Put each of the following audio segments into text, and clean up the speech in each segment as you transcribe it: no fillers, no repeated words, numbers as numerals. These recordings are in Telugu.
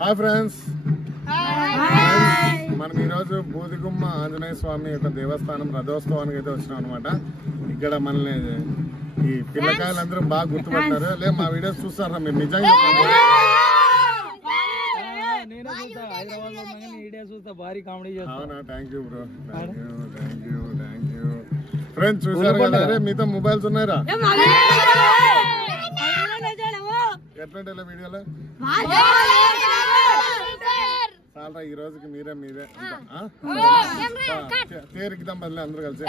హాయ్ ఫ్రెండ్స్, మనం ఈరోజు బూదిగుమ్మ ఆంజనేయ స్వామి యొక్క దేవస్థానం రథోత్సవానికి అయితే వచ్చినాం అనమాట. ఇక్కడ మనల్ని ఈ పిల్లకాయలందరూ బాగా గుర్తుపట్టారు. లే మా వీడియోస్ చూస్తారా మీరు? నిజంగా అవునా? Thank you bro, thank you. Friends చూసారు కదా, మీతో మొబైల్స్ ఉన్నాయిరా? ఎట్లుంటే వీడియోలో చాలా ఈ రోజుకి మీరే తేరికిద్దాం బదిలే అందరూ కలిసి.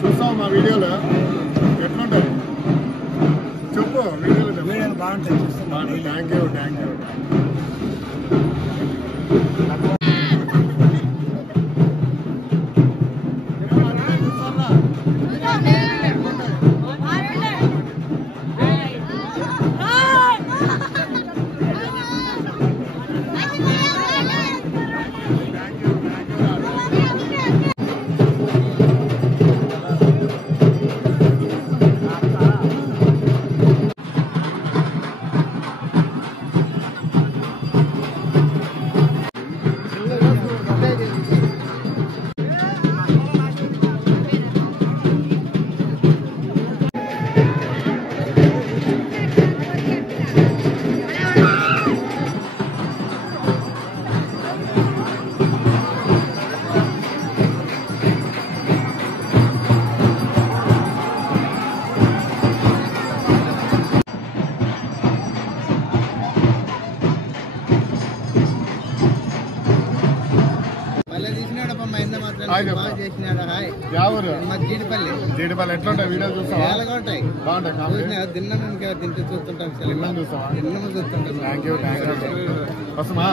చూస్తావు మా వీడియోలో ఎట్లుంటాయి చెప్పు. వీడియోలు బాగుంటాయి. Thank you. జీడిపల్లి ఎట్లుంటాయి వీడియో చూస్తావా? బాగుంటాయి. తింటే చూస్తుంటాం. Thank you. వస్తామా?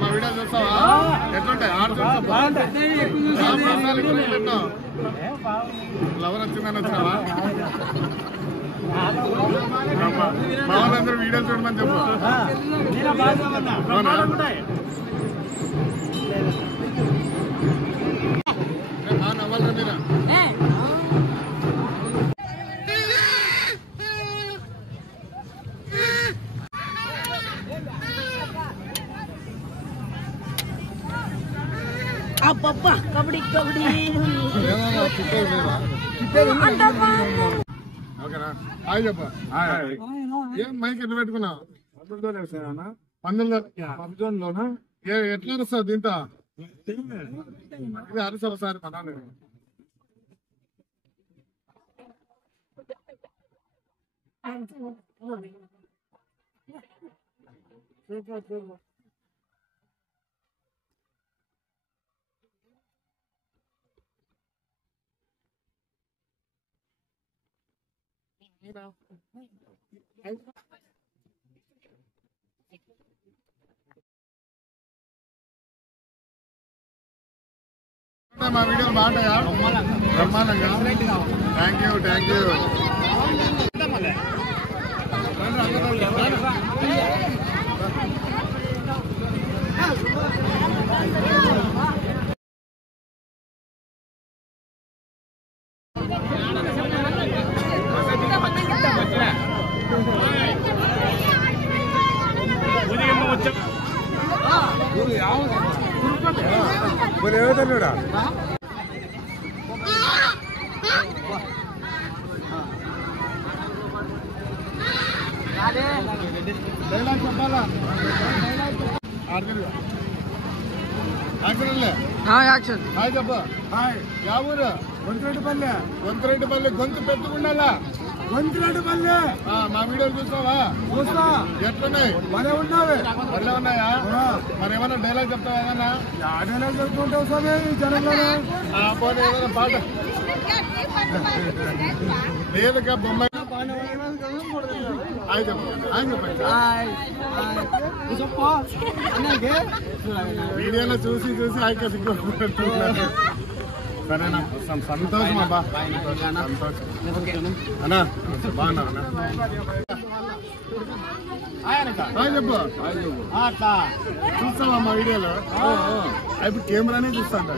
మా వీడియో చూస్తావా? ఎట్లుంటాయి? లవర్ వచ్చిందని వచ్చావా? మా వాళ్ళందరూ వీడియో చూడమని చెప్పు. నవ్వాలరా మీరా? కబడ్డీ ఓకేనా? హాయ్ చెప్ప. ఏం మైక్ ఎట్లా పెట్టుకున్నావు? పందెంలోనా? ఎట్లా అరుస్తావు దీంతో? ఇది అరుసా ఒకసారి పడాలి. మా వీడియోలు బాగుంటాయా? బ్రహ్మాండంగా. Thank you. డైలాగ్ చెప్పాలా? హాయ్ చెప్ప. హాయ్. యా ఊరు? వంతరెడ్డిపల్లి. గొంతు పెట్టుకుండాలా? మా వీడియోలు చూస్తావా? ఎట్లున్నాయి? భలే ఉన్నాయా? మరి ఏమన్నా డైలాగ్ చెప్తావా? ఏమన్నా డైలాగ్ చెప్తుంటావు సార్ జనంలో ఏదైనా పాట లేదుగా బొమ్మ వీడియోలో చూసి ఆయక సిగ్గుపడుతున్నారు. సరేనా సంతోషం అబ్బా సంతోషం అన్నా బాగున్నారు చెప్పు అట్లా చూస్తావా మా వీడియోలో ఇప్పుడు కెమెరానే చూస్తాను